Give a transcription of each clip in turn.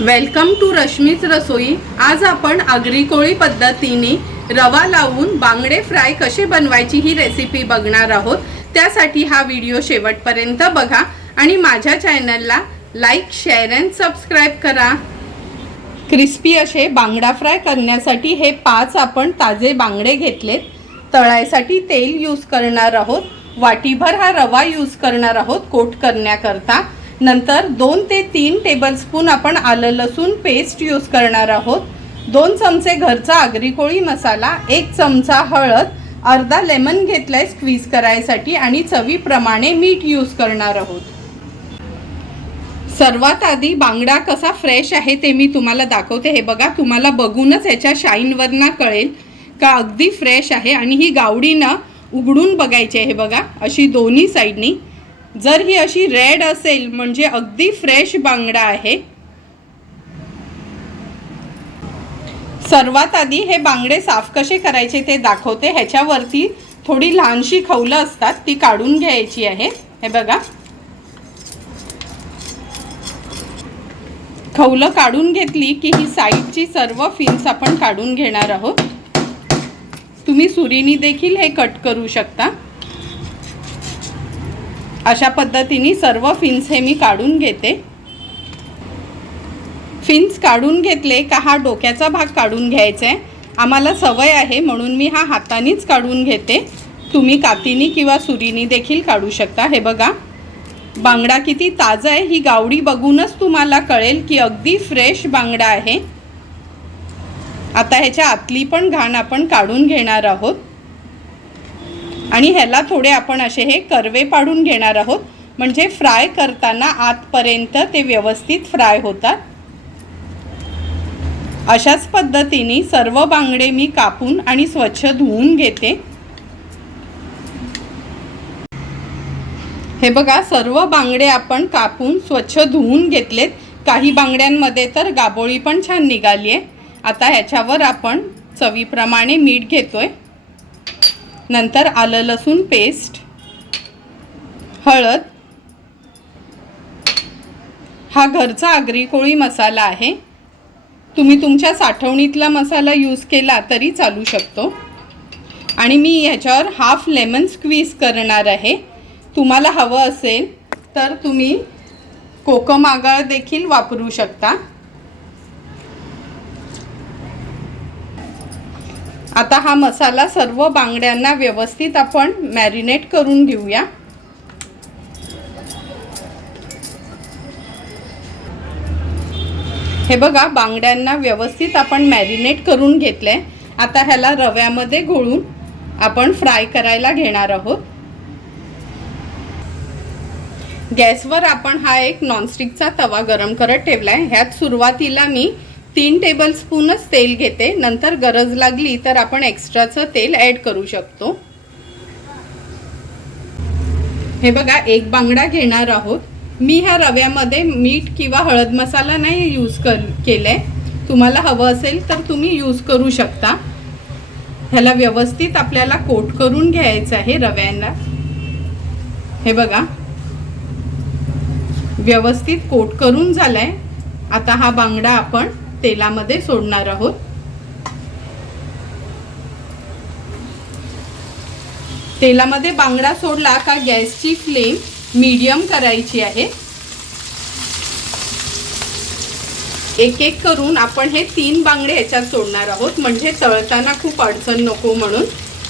Welcome to रश्मीच रसोई. आज आपण आगरी कोळी पद्धतीने रवा लावून बांगडे फ्राय कसे बनवायची ही रेसिपी बघणार आहोत. त्यासाठी हा व्हिडिओ शेवटपर्यंत बघा आणि माझ्या चॅनलला लाईक शेअर अँड सबस्क्राईब करा. क्रिस्पी असे बांगडा फ्राय करण्यासाठी हे पाच आपण ताजे बांगडे घेतलेत. तळायसाठी तेल यूज करणार आहोत. वाटीभर हा रवा यूज करणार आहोत कोट करण्याकरता. नंतर दोन ते तीन टेबलस्पून आपण आलं लसूण पेस्ट यूज करणार आहोत. दोन चमचे घरचा आगरी कोळी मसाला एक चमचा हळद अर्धा लेमन घेतलाय स्क्वीज करायसाठी आणि चवीप्रमाणे मीठ यूज करणार आहोत. सर्वात आधी बांगडा कसा फ्रेश आहे ते मी तुम्हाला दाखवते. हे बघा तुम्हाला बघूनच ह्याच्या शाईनवरनं कळेल का अगदी फ्रेश आहे आणि ही गावडीनं उघडून बघायची आहे. हे बघा अशी दोन्ही साईडनी जर ही अशी रेड असेल म्हणजे अगदी फ्रेश बांगडा आहे सर्वात आधी हे बांगडे साफ कसे करायचे ते दाखवते. ह्याच्यावरती थोडी लहानशी खवलं असतात ती काढून घ्यायची आहे. हे बघा. खवलं काढून घेतली की ही साईडची सर्व फिन्स आपण काढून घेणार आहोत. तुम्ही सुरीनी देखील हे कट करू शकता. अशा पद्धतीने सर्व फिन्स हे मी काढून घेते. फिन्स काढून घेतले का हा डोक्याचा भाग काढून घ्यायचा आहे. आम्हाला सवय आहे म्हणून मी हा हातानेच काढून घेते. तुम्ही कातीनी किंवा सुरीनी देखील काढू शकता. हे बघा. बांगडा किती ताजा आहे ही गावडी बघूनच तुम्हाला कळेल की अगदी फ्रेश बांगडा आहे. आता ह्याच्या आतली पण घाण आपण काढून घेणार आहोत. आणि ह्याला थोडे आपण असे हे कर्वे पाडून घेणार आहोत. म्हणजे फ्राय करताना आतपर्यंत ते व्यवस्थित फ्राय होतात. अशाच पद्धतीने सर्व बांगडे मी कापून आणि स्वच्छ धुवून घेते. हे बघा सर्व बांगडे आपण कापून स्वच्छ धुवून घेतलेत. काही बांगड्यांमध्ये तर गाबोळी पण छान निघाली आहे आता ह्याच्यावर आपण चवीप्रमाणे मीठ घेतोय. नंतर आलं लसूण पेस्ट हळद. हा घरचा आगरी कोळी मसाला आहे. तुम्ही तुमच्या साठवणीतला मसाला यूज केला तरी चालू शकतो. आणि मी ह्याच्यावर हाफ लेमन स्क्वीज करणार आहे. तुम्हाला हवं असेल तर तुम्ही कोकम आगळ देखील वापरू शकता. आता हा मसाला सर्व बांगड्यांना व्यवस्थित आपण मॅरिनेट करून घेऊया. हे बघा बांगड्यांना व्यवस्थित आपण मॅरिनेट करून घेतलंय. आता ह्याला रव्यामध्ये घोळून आपण फ्राय करायला घेणार आहोत. गॅसवर आपण हा एक नॉनस्टिकचा तवा गरम करत ठेवला आहे ह्यात सुरुवातीला मी तीन टेबलस्पूनच तेल घेते. नंतर गरज लागली तर आपण एक्स्ट्राचं तेल ॲड करू शकतो. हे बघा एक बांगडा घेणार आहोत. मी ह्या रव्यामध्ये मीठ किंवा हळद मसाला नाही यूज कर केलाय. तुम्हाला हवं असेल तर तुम्ही यूज करू शकता. ह्याला व्यवस्थित आपल्याला कोट करून घ्यायचं आहे रव्यांना. हे बघा. व्यवस्थित कोट करून झालाय. आता हा बांगडा आपण तेलामध्ये सोडणार आहोत. तेलामध्ये बांगडा सोडला का गॅसची फ्लेम मीडियम करायची आहे. एक एक करून आपण हे तीन बांगडे ह्याच्यात सोडणार आहोत. म्हणजे तळताना खूप अडचण नको म्हणून.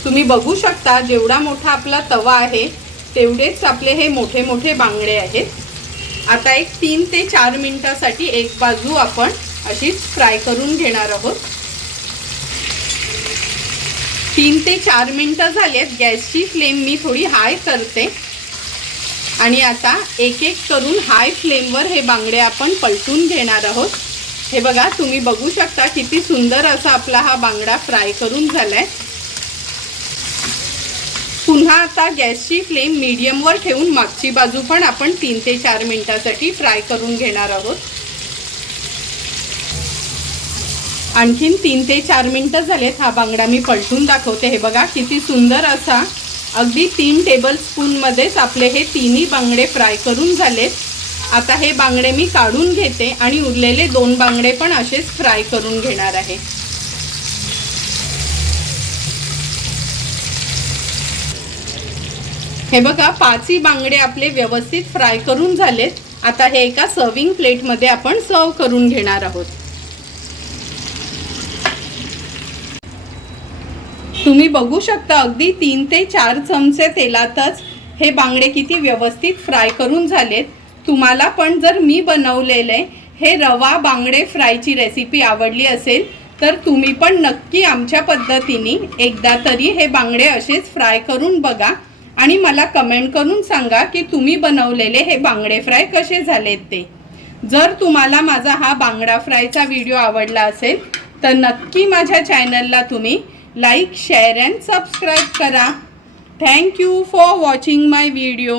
तुम्ही बघू शकता जेवढा मोठा आपला तवा आहे तेवढेच आपले हे मोठे मोठे बांगडे आहेत. आता एक तीन ते चार मिनिटासाठी एक बाजू आपण अशीच फ्राय करून घेणार आहोत. तीन ते चार मिनटं झालेत. गॅसची फ्लेम मी थोडी हाय करते. आणि आता एक एक करून हाय फ्लेमवर हे बांगडे आपण पलटून घेणार आहोत. हे बघा तुम्ही बघू शकता किती सुंदर असा आपला हा बांगडा फ्राय करून झालाय. पुन्हा आता गॅसची फ्लेम मीडियमवर ठेवून मागची बाजू पण आपण तीन ते चार मिनिटासाठी फ्राय करून घेणार आहोत. आणखीन तीन ते चार मिनटं झालेत हा बांगडा मी पलटून दाखवते. हे बघा किती सुंदर असा अगदी तीन टेबल स्पूनमध्येच आपले हे तिन्ही बांगडे फ्राय करून झालेत. आता हे बांगडे मी काढून घेते आणि उरलेले दोन बांगडे पण असेच फ्राय करून घेणार आहे. हे बघा पाचही बांगडे आपले व्यवस्थित फ्राय करून झालेत. आता हे एका सर्विंग प्लेटमध्ये आपण सर्व करून घेणार आहोत. तुम्ही बघू शकता अगदी तीन ते चार चमचे तेलातच हे बांगडे किती व्यवस्थित फ्राय करून झालेत. तुम्हाला पण जर मी बनवलेले हे रवा बांगडे फ्रायची रेसिपी आवडली असेल तर तुम्ही पण नक्की आमच्या पद्धतीने एकदा तरी हे बांगडे असेच फ्राय करून बघा. आणि मला कमेंट करून सांगा की तुम्ही बनवलेले हे बांगडे फ्राय कसे झालेत ते. जर तुम्हाला माझा हा बांगडा फ्रायचा व्हिडिओ आवडला असेल तर नक्की माझ्या चॅनलला तुम्ही लाईक शेअर अँड सबस्क्राईब करा. Thank you for watching my video